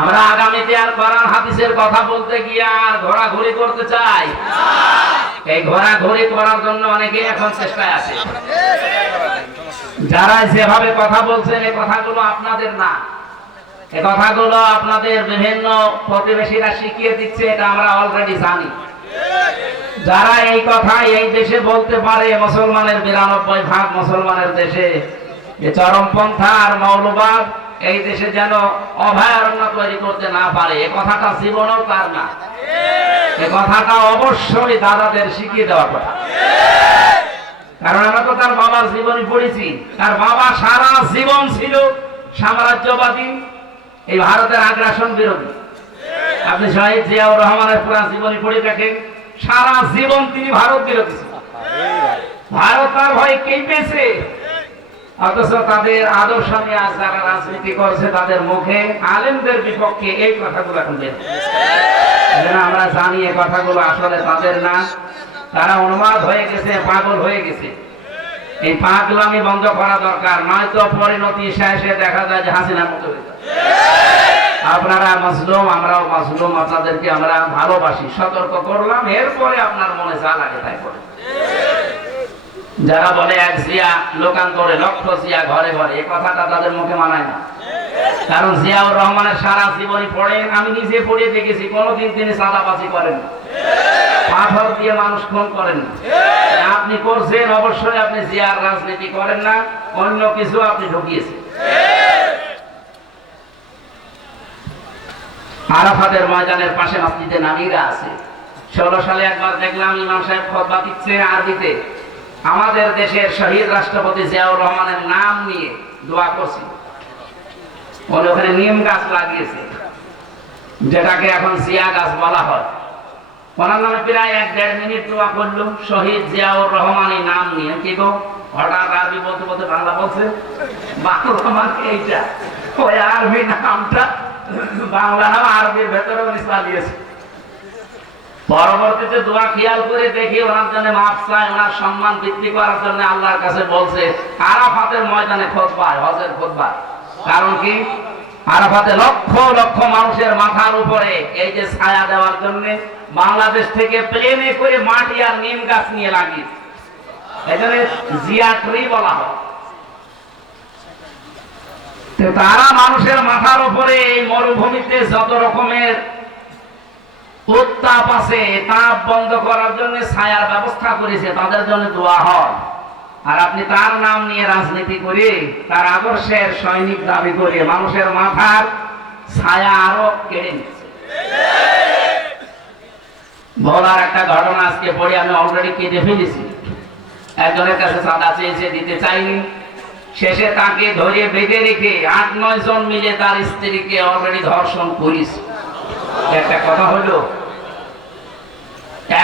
আমরা আগামীতে আর কোরআন হাদিসের কথা বলতে গিয়ে আর ঘোরাঘুরি করতে চাই। এই ঘোরাঘুরি করার জন্য অনেকে এখন চেষ্টায় আছে। যারা যেভাবে কথা বলছেন, এই কথাগুলো আপনাদের না। এই কথাগুলো আপনাদের বিভিন্ন প্রতিবেশীরা শিখিয়ে দিচ্ছে, এটা আমরা অলরেডি জানি। যারা এই কথা এই দেশে বলতে পারে, মুসলমানের বিরানব্বই ভাগ মুসলমানের দেশে। চরমপন্থা আর মৌলবাদ এই দেশে যেন অভয়ারণ্য তৈরি করতে না পারে। এ কথাটা জীবনেও তার না। এ কথাটা অবশ্যই দাদাদের শিখিয়ে দেওয়ার কথা। কারণ আমরা তো তার বাবার জীবনী পড়েছি। তার বাবা সারা জীবন ছিল সাম্রাজ্যবাদী এই ভারতের আগ্রাসন বিরোধী। আপনি শহীদ জিয়াউর রহমানের পুরা জীবনী পড়ে দেখেন সারা জীবন তিনি ভারত বিরোধী ছিলেন। ভারত তার ভয়ে কেঁপেছে অথচ তাদের আদর্শ নিয়ে আজ যারা রাজনীতি করছে, তাদের মুখে আলেমদের বিপক্ষে এই কথাগুলো এখন আমরা জানি এই কথাগুলো আসলে তাদের না। তারা অনুবাদ হয়ে গেছে, পাগল হয়ে গেছে। এই পাগলামি বন্ধ করা দরকার, নয়তো পরিণতি শেষে দেখা যায় যে হাসিনা মতো আপনারা মাসলুম আমরাও মাসলুম আপনাদেরকে আমরা ভালোবাসি, সতর্ক করলাম, এরপরে আপনার মনে যা লাগে তাই করে যারা বলে এক জিয়া লোকান্তরে লক্ষ জিয়া ঘরে ঘরে এই কথাটা তাদের মুখে মানায় না। কারণ জিয়াউর রহমানের সারা জীবনী পড়েন আমি নিজে পড়ে দেখেছি, কোনোদিন তিনি সাদাবাজি করেন পাথর দিয়ে মানুষ খুন করেন আপনি করছেন, অবশ্যই আপনি জিয়ার রাজনীতি করেন না, অন্য কিছু আপনি ঢুকিয়েছেন। আরাফাতের ময়দানের পাশে মসজিদে নামিরা আছে। ষোলো সালে একবার দেখলাম ইমাম সাহেব খতবা দিচ্ছে আরবিতে। আমাদের দেশের শহীদ রাষ্ট্রপতি জিয়াউর রহমানের নাম নিয়ে দোয়া করছি। উনি ওখানে নিম গাছ লাগিয়েছে, যেটাকে এখন জিয়া গাছ বলা হয়। ওনার নামে প্রায় এক দেড় মিনিট দোয়া করল শহীদ জিয়াউর রহমানের নাম নিয়ে। কি গো? হঠাৎ আরবি বলতে বলতে বাংলা বলছে? বাংলা মানে এইটা। ওই আরবি নামটা, বাংলা নাম আরবির ভেতরে পরবর্তীতে দোয়া খেয়াল করে দেখি ওনার জন্য মাফ চায়, ওনার সম্মান বৃদ্ধি করার জন্য আল্লাহর কাছে বলছে, আরাফাতের ময়দানে খোঁজবার হজের খোঁজবার কারণ কি? আরাফাতে লক্ষ লক্ষ মানুষের মাথার উপরে এই যে ছায়া দেওয়ার জন্য বাংলাদেশ থেকে প্লেনে করে মাটি আর নিম গাছ নিয়ে লাগিয়েছে এখানে জিয়া বলা হয়। তারা মানুষের মাথার উপরে এই মরুভূমিতে যত রকমের উত্তাপ আছে, তাপ বন্ধ করার জন্য ছায়ার ব্যবস্থা করেছে, তাদের জন্য দোয়া হয়। আর আপনি তার নাম নিয়ে রাজনীতি করে, তার আদর্শের সৈনিক দাবি করে মানুষের মাথার ছায়া আরও কেড়ে নিচ্ছে বলার একটা ঘটনা আজকে পড়ে আমি অলরেডি কেটে ফেলেছি। একজনের কাছে চাঁদা চেয়েছে, দিতে চাইনি। শেষে তাকে ধরে বেঁধে রেখে আট নয় জন মিলে তার স্ত্রীকে অলরেডি ধর্ষণ করিস একটা কথা হলো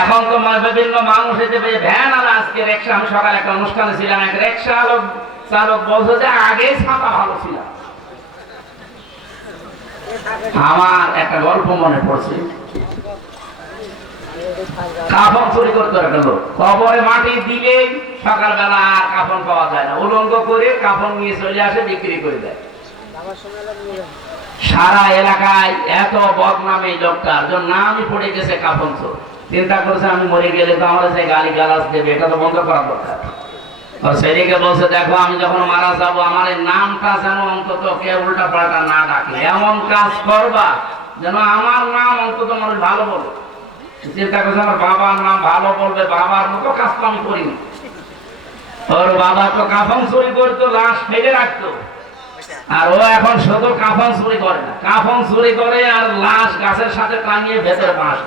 এখন তো বিভিন্ন মানুষ পেয়ে ভ্যান আর আজকে রিক্সা, আমি সকালে একটা অনুষ্ঠানে ছিলাম, এক রিক্সা চালক চালক বলছে যে আগে ছাতা ভালো ছিল। আমার একটা গল্প মনে পড়ছে। কাফন চুরি করতে লোক। কবরে মাটি দিলে সকালবেলা আর কাফন পাওয়া যায় না। উলঙ্গ করে কাফন নিয়ে চলে আসে, বিক্রি করে দেয়। সারা এলাকায় এত বদনাম এই লোকটার জন্য নামই পড়ে গেছে কাফন চোর চিন্তা করছে আমি মরে গেলে তো আমার যে গালি গালাজ দেবে, এটা তো বন্ধ করা দরকার। সেদিকে বলছে, দেখো, আমি যখন মারা যাব, আমার এই নামটা যেন অন্তত কেউ উল্টা পাল্টা না ডাকে। এমন কাজ করবা যেন আমার নাম অন্তত মানুষ ভালো বলবে চিন্তা করছে, আমার বাবার নাম ভালো বলবে, বাবার মতো কাজ তো আমি করিনি। ওর বাবা তো কাফন চুরি করতো, লাশ ফেলে রাখতো। আর ও এখন শুধু কাফন চুরি করে না। কাফন চুরি করে আর লাশ গাছের সাথে টাঙিয়ে ভেতরে বাঁশ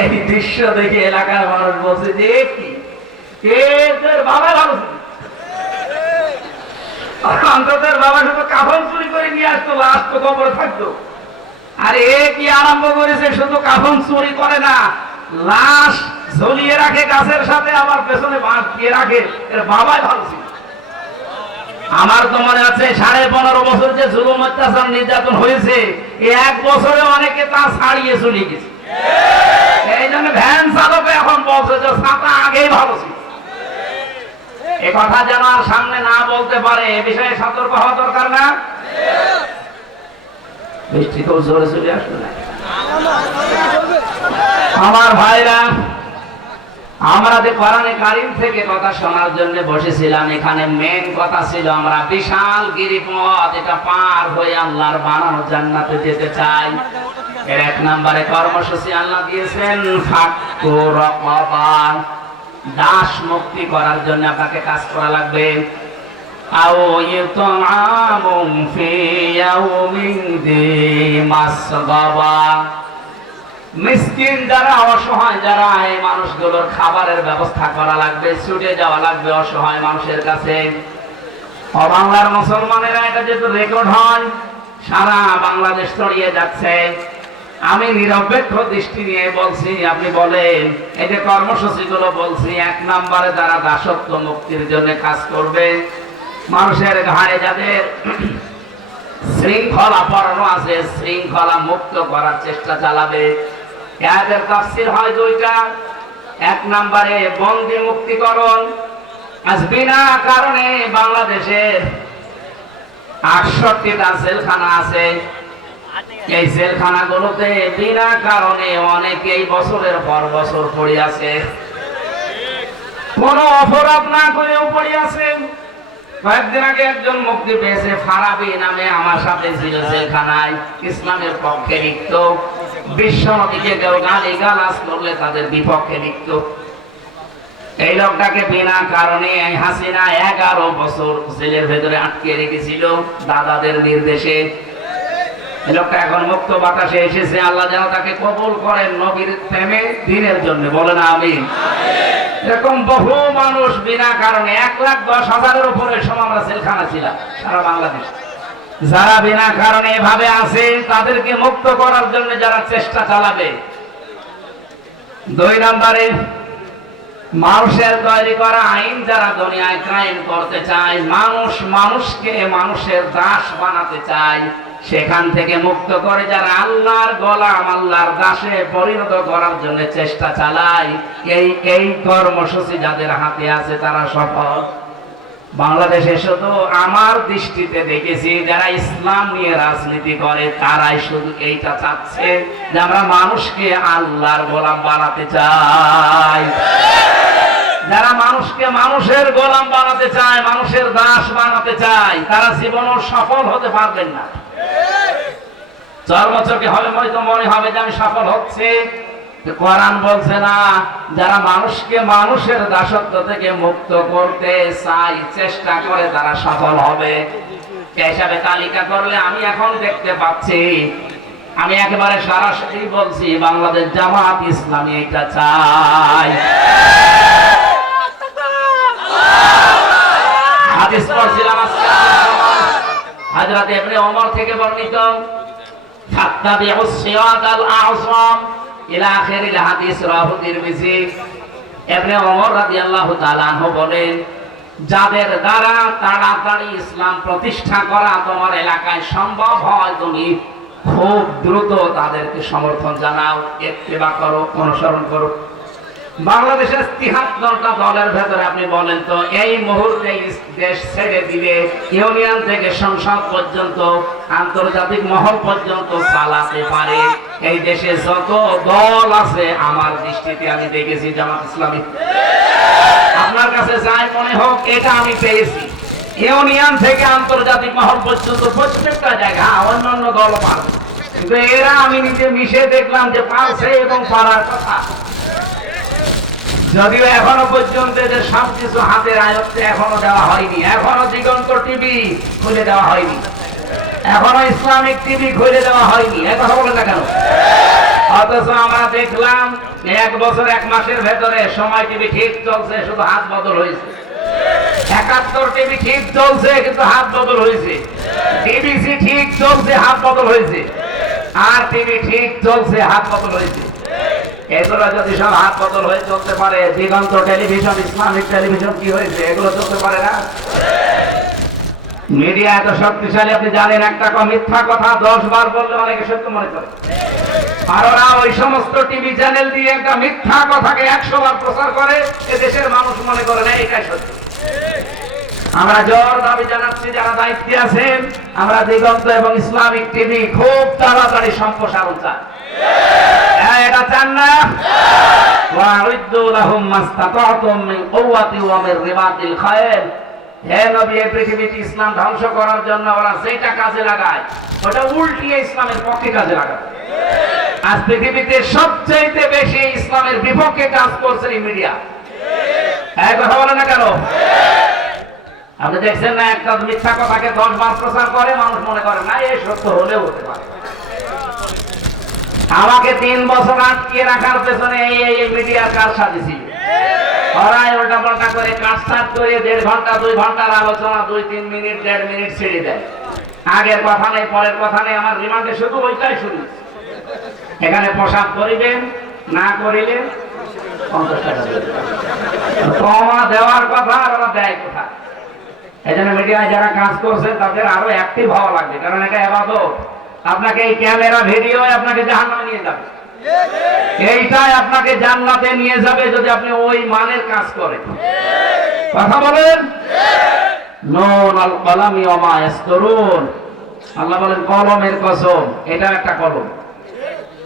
এই দৃশ্য দেখে এলাকার মানুষ বলছে যে কি? বাবা। বাবা শুধু কাফন চুরি করে নিয়ে আসতো, লাশ তো কবরে থাকতো। আর এ কি আরম্ভ করেছে, শুধু কাফন চুরি করে না। লাশ ঝুলিয়ে রাখে, গাছের সাথে আবার পেছনে বাঁশ দিয়ে রাখে। এর বাবাই ভালো ছিল। আমার তো মনে আছে সাড়ে পনেরো বছর যে জুলুম অত্যাচার নির্যাতন হয়েছে এক বছরে অনেকে তা ছাড়িয়ে চলে গেছে। এই জন্য ভ্যান চালক এখন বলছে যে ছাতা আগেই ভালো ছিল। এ কথা যেন আর সামনে না বলতে পারে, এ বিষয়ে সতর্ক হওয়া দরকার না। বৃষ্টি খুব জোরে চলে আসবে আমার ভাইরা আমরা যে কোরআনে কারিম থেকে কথা শোনার জন্য বসেছিলাম, এখানে মেন কথা ছিল আমরা বিশাল গিরিপথ, এটা পার হয়ে আল্লাহর বানানো জান্নাতে যেতে চাই। এর এক নম্বরে কর্মসূচি আল্লাহ দিয়েছেন রকবা দাস মুক্তি করার জন্য আপনাকে কাজ করা লাগবে। আও ইউতআমুম ফি ইয়াউমিন দি মাসগাবা। মিসকিন যারা অসহায়, যারা এই মানুষগুলোর খাবারের ব্যবস্থা করা লাগবে, ছুটে যাওয়া লাগবে অসহায় মানুষের কাছে। বাংলার মুসলমানেরা এটা যেহেতু রেকর্ড হয়, সারা বাংলাদেশ ছড়িয়ে যাচ্ছে। আমি নিরপেক্ষ দৃষ্টি নিয়ে বলছি, আপনি বলেন, এই যে কর্মসূচিগুলো বলছি, এক নম্বরে তারা দাসত্ব মুক্তির জন্য কাজ করবে, মানুষের ঘাড়ে যাদের শৃঙ্খলা পড়ানো আছে, শৃঙ্খলা মুক্ত করার চেষ্টা চালাবে এদের তাফসির হয় দুইটা। এক নম্বরে বন্দি মুক্তিকরণ। আজ বিনা কারণে বাংলাদেশের আটষট্টিটা জেলখানা আছে। এই জেলখানাগুলোতে বিনা কারণে অনেকেই বছরের পর বছর পড়ে আছে। কোন অপরাধ না করেও পড়ে আছে। কয়েকদিন আগে একজন মুক্তি পেয়েছে, ফারাবি নামে, আমার সাথে ছিল জেলখানায়, ইসলামের পক্ষে লিখত বিশ্ব নদীকে কেউ গালি গালাজ করলে তাদের বিপক্ষে লিখত এই লোকটাকে বিনা কারণে এই হাসিনা এগারো বছর জেলের ভেতরে আটকে রেখেছিল দাদাদের নির্দেশে। লোকটা এখন মুক্ত বাতাসে এসেছে, আল্লাহ যেন তাকে কবুল করেন নবীর প্রেমে, দিনের জন্য। বলে না আমি এরকম বহু মানুষ বিনা কারণে এক লাখ দশ হাজারের উপরে জেলখানা ছিলাম সারা বাংলাদেশ। যারা বিনা কারণে এভাবে আছে, তাদেরকে মুক্ত করার জন্য যারা চেষ্টা চালাবে। দুই নম্বরে, মানুষের তৈরি করা আইন যারা দুনিয়ায় ক্রাইম করতে চায়, মানুষ মানুষকে মানুষের দাস বানাতে চায়, সেখান থেকে মুক্ত করে যারা আল্লাহর গোলাম, আল্লাহর দাসে পরিণত করার জন্য চেষ্টা চালায়, এই এই কর্মসূচি যাদের হাতে আছে, তারা সফল। বাংলাদেশে শুধু আমার দৃষ্টিতে দেখেছি, যারা ইসলাম নিয়ে রাজনীতি করে, তারাই শুধু এইটা চাচ্ছে যে আমরা মানুষকে আল্লাহর গোলাম বানাতে চাই। যারা মানুষকে মানুষের গোলাম বানাতে চায়, মানুষের দাস বানাতে চায়, তারা জীবনও সফল হতে পারবেন না। চার বছরকে হবে হয়তো মনে হবে যে আমি সফল হচ্ছে? কোরআন বলছে না, যারা মানুষকে মানুষের দাসত্ব থেকে মুক্ত করতে চাই চেষ্টা করে তারা সফল হবে। হিসাবে তালিকা করলে আমি এখন দেখতে পাচ্ছি, আমি একেবারে সরাসরি বলছি, বাংলাদেশ জামাত ইসলামী এটা চাই হাদিস পড়ছিলাম হযরত ইবনে ওমর থেকে বর্ণিত, ফাত্তাবিউ সিরাতাল আ'সাম যাদের দ্বারা তাড়াতাড়ি ইসলাম প্রতিষ্ঠা করা তোমার এলাকায় সম্ভব হয়, তুমি খুব দ্রুত তাদেরকে সমর্থন জানাও করো, অনুসরণ করো। বাংলাদেশের তিহাত্তরটা দলের ভেতরে আপনি বলেন তো, এই মুহূর্তে দেশ ছেড়ে দিলে ইউনিয়ন থেকে সংসদ পর্যন্ত, আন্তর্জাতিক মহল পর্যন্ত চালাতে পারে। এই দেশে যত দল আছে আমার দৃষ্টিতে আমি দেখেছি জামাত ইসলামী। আপনার কাছে যাই মনে হোক এটা আমি পেয়েছি। ইউনিয়ন থেকে আন্তর্জাতিক মহল পর্যন্ত প্রত্যেকটা জায়গা হ্যাঁ, অন্যান্য দল পারবে কিন্তু এরা আমি নিজে মিশে দেখলাম যে পারছে এবং পারার কথা। যদিও এখনও পর্যন্ত এদের সবকিছু হাতের আয়ত্তে এখনও দেওয়া হয়নি। এখনও দিগন্ত টিভি খুলে দেওয়া হয়নি। এখনও ইসলামিক টিভি খুলে দেওয়া হয়নি। কথা বলেন না কেন? অথচ আমরা দেখলাম এক বছর, এক মাসের ভেতরে সময় টিভি ঠিক চলছে, শুধু হাত বদল হয়েছে। একাত্তর টিভি ঠিক চলছে, কিন্তু হাত বদল হয়েছে। টিভিসি ঠিক চলছে, হাত বদল হয়েছে। আর টিভি ঠিক চলছে, হাত বদল হয়েছে। এগুলো যদি সব হাত বদল হয়ে চলতে পারে, দিগন্ত টেলিভিশন, ইসলামিক টেলিভিশন কি হয়েছে? এগুলো চলতে পারে না? মিডিয়া এত শক্তিশালী আপনি জানেন একটা মিথ্যা কথা দশ বার বললে অনেকে সত্য মনে করে। আর ওরা ওই সমস্ত টিভি চ্যানেল দিয়ে একটা মিথ্যা কথাকে একশো বার প্রচার করে এ দেশের মানুষ মনে করে না এটাই সত্য। আমরা জোর দাবি জানাচ্ছি যারা দায়িত্বে আছেন আমরা দিগন্ত এবং ইসলামিক টিভি খুব তাড়াতাড়ি সম্প্রসারণ চাই। হ্যাঁ, এটা চান না? ওয়াউদ্দু লাহুম মাস্তাতাতুম মিন কুওয়াতি ওয়া মিন রিবাতিল খায়র। পৃথিবীতে ইসলাম ধ্বংস করার জন্য ওরা যেটা কাজে লাগায়, ওটা উল্টিয়ে ইসলামের পক্ষে কাজে লাগায় আজ পৃথিবীতে সবচেয়ে বেশি ইসলামের বিপক্ষে কাজ করছে এই মিডিয়া। করে, মানুষ মনে করে না, এই সত্য হলেও আমাকে তিন বছর আটকে রাখার পেছনে এই মিডিয়ার কাজ সাজিয়েছিল। ওরাই উল্টা পাল্টা করে কাজ সাট করে দেড় ঘণ্টা, দুই ঘণ্টার আলোচনা, দুই তিন মিনিট, দেড় মিনিট ছেড়ে দেয়। আগের কথা নেই, পরের কথা নেই, আমার রিমান্ডে শুধু ওইটাই শুরু। এখানে পোশাক করিবেন, না করিলে পঞ্চাশ। দেওয়ার কথা আর ওরা দেয় কোথায় এই জন্য মিডিয়ায় যারা কাজ করছেন, তাদের আরও অ্যাক্টিভ হওয়া লাগবে। কারণ এটা এবাদত। আপনাকে এই ক্যামেরা ভিডিও আপনাকে জাহান্নামে নিয়ে যাবে। এইটাই আপনাকে জান্নাতে নিয়ে যাবে যদি আপনি ওই মানের কাজ করেন। কথা বলেন? নুন আল কলামি ওমা ইয়াসতুরুন। আল্লাহ বলেন, কলমের কসম, এটা একটা কলম।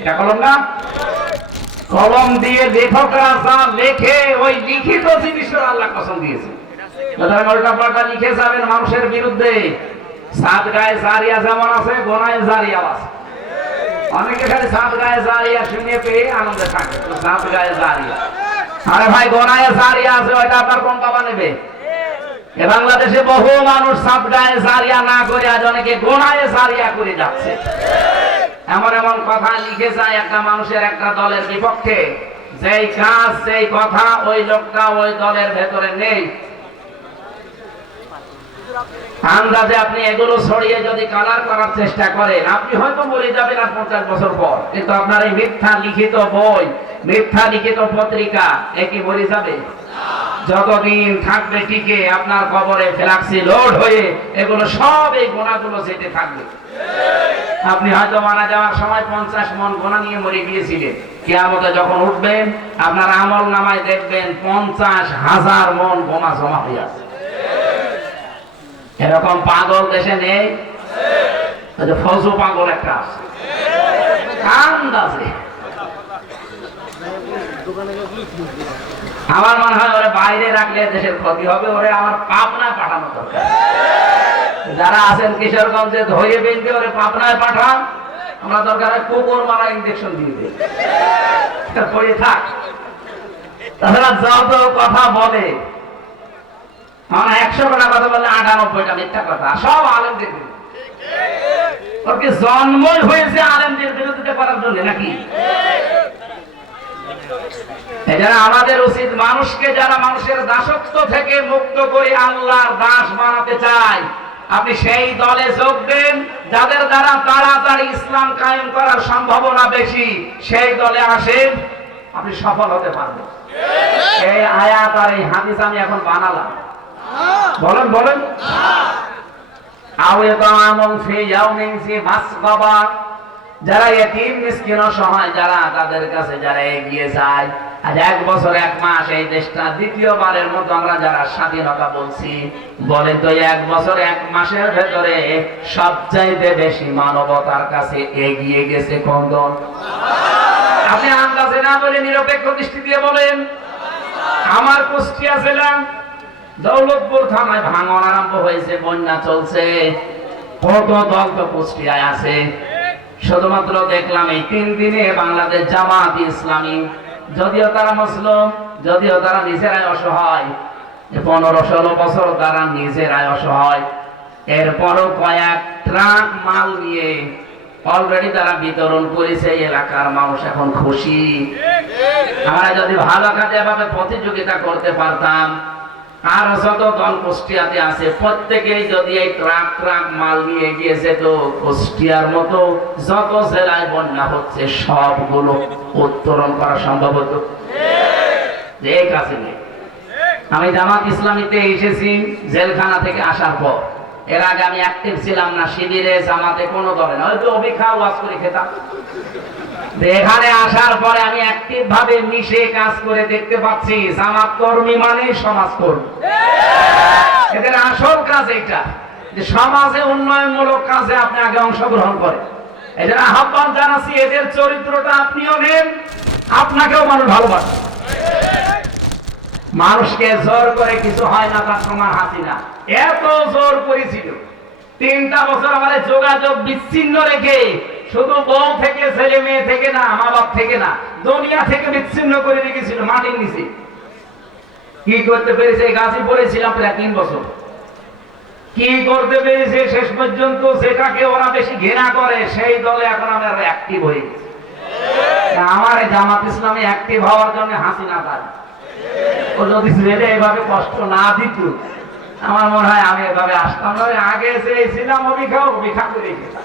এটা কলম না? কলম দিয়ে লেখকরা যা লেখে, ওই লিখিত আল্লাহ কসম দিয়েছে। উল্টা পাল্টা লিখে যাবেন মানুষের বিরুদ্ধে। সাত গায়ে জারিয়া যেমন আছে, গোনায় জারিয়া আছে। অনেকে খালি গায়ে জারিয়া পেয়ে থাকে। গায়ে জারিয়া। আরে ভাই গোনায় জারিয়া আছে, ওইটা আপনার কোন বাবা নেবে? এ বাংলাদেশে বহু মানুষ সাত গায়ে জারিয়া না করে আজ অনেকে গোনায় জারিয়া করে যাচ্ছে। এমন এমন কথা লিখে যায় একটা মানুষের একটা দলের বিপক্ষে। যেই কাজ সেই কথা ওই লোকটা ওই দলের ভেতরে নেই। আন্দাজে আপনি এগুলো ছড়িয়ে যদি কালার করার চেষ্টা করেন, আপনি হয়তো মরে যাবেন আর পঞ্চাশ বছর পর। কিন্তু আপনার এই মিথ্যা লিখিত বই, মিথ্যা লিখিত পত্রিকা একই মরে যাবে? যতদিন থাকবে টিকে, আপনার কবরে লোড হয়ে এগুলো সব এই গোনাগুলো যেতে থাকবে। আপনি হয়তো মারা যাওয়ার সময় পঞ্চাশ মন গোনা নিয়ে মরে গিয়েছিলেন। কেয়ামতে যখন উঠবেন, আপনার আমল নামায় দেখবেন পঞ্চাশ হাজার মন বোমা জমা হয়ে আছে। এরকম পাগল দেশে নেই? ফজু পাগল একটা আছে। আন্দাজে আমার মনে হয় ওরে বাইরে রাখলে দেশের ক্ষতি হবে, ওরে আমার পাবনায় পাঠানো দরকার। যারা আছেন কিশোরগঞ্জে ধরে বেঁধে ওরে পাবনায় পাঠান। আমরা দরকার কুকুর মারা ইঞ্জেকশন দিয়ে দিই। পড়ে থাক। তাছাড়া যত কথা বলে। আমরা একশো কথা বললে আটানব্বইটা মিথ্যা কথা। সব জন্মই হয়েছে আলেমদের বিরোধিতা করার জন্য নাকি? এজন্য আমাদের উচিত, মানুষকে যারা মানুষের দাসত্ব থেকে মুক্ত করে আল্লাহর দাস বানাতে চায়, আপনি সেই দলে যোগ দেন, যাদের দ্বারা তাড়াতাড়ি ইসলাম কায়েম করার সম্ভাবনা বেশি, সেই দলে আসেন, আপনি সফল হতে পারবেন। এই আয়াত আর এই হাদিস আমি এখন বানালাম। বলেন বলেন। যারা যারা তাদের কাছে যারা এগিয়ে যায়, আজ এক বছর, এক মাস এই দেশটা দ্বিতীয়বারের মতো আমরা যারা স্বাধীনতা বলছি বলে তো এক বছর, এক মাসের ভেতরে সবচাইতে বেশি মানবতার কাছে এগিয়ে গেছে কোন দল? আপনি আন্দাজে না বলে নিরপেক্ষ দৃষ্টি দিয়ে বলেন। আমার কুষ্টিয়া জেলা দৌলতপুর থানায় ভাঙন আরম্ভ হয়েছে, বন্যা চলছে। কত দল তো কুষ্টিয়ায় আছে। শুধুমাত্র দেখলাম এই তিন দিনে বাংলাদেশ জামাত ইসলামী। যদিও তারা মুসলিম, যদিও তারা নিজেরাই অসহায়। পনেরো ষোলো বছর তারা নিজেরাই অসহায়। এরপরও কয়েক ট্রাক মাল নিয়ে অলরেডি তারা বিতরণ করেছে এলাকার মানুষ এখন খুশি। আমরা যদি ভালো কাজে এভাবে প্রতিযোগিতা করতে পারতাম আর যত দল কুষ্টিয়াতে আছে, প্রত্যেকেই যদি এই ট্রাক ট্রাক মাল নিয়ে গিয়েছে তো কুষ্টিয়ার মতো যত জেলায় বন্যা হচ্ছে, সবগুলো উত্তরণ করা সম্ভব হতো। কাছে নেই আমি জামাত ইসলামীতে এসেছি, জেলখানা থেকে আসার পর। এর আগে আমি অ্যাক্টিভ ছিলাম না, শিবিরে জামাতে কোনো দলে না। হয়তো অভিখা ওয়াজ করে খেতাম। এখানে আসার পরে আমি অ্যাক্টিভ ভাবে মিশে কাজ করে দেখতে পাচ্ছি জামাত কর্মী মানে সমাজ কর্মী। এদের আসল কাজ এইটা যে সমাজে উন্নয়নমূলক কাজে আপনি আগে অংশগ্রহণ করেন। এদের আহ্বান জানাচ্ছি এদের চরিত্রটা আপনিও নেন আপনাকেও মানুষ ভালোবাসে। মানুষকে জোর করে কিছু হয় না তার সমান হাসিনা এত জোর করেছিল। তিনটা বছর আমাদের যোগাযোগ বিচ্ছিন্ন রেখে শুধু ছেলে মেয়ে থেকে না, মা বাপ থেকে না, দুনিয়া থেকে বিচ্ছিন্ন করে রেখেছিল, মাটির নিচে। কি করতে পেরেছে? গাছি পড়েছিলাম প্রায় তিন বছর। কি করতে পেরেছে? শেষ পর্যন্ত যেটাকে ওরা বেশি ঘৃণা করে। সেই দলে এখন আমরা অ্যাক্টিভ হয়ে গেছি। আমার জামাত ইসলামে অ্যাক্টিভ হওয়ার জন্য হাসিনা দাঁড় ও যদি ছেলে এভাবে কষ্ট না দিত, আমার মনে হয় আমি এভাবে আসতাম না। আগে যে ছিলাম অভিখা অভিখা করে গেছিলাম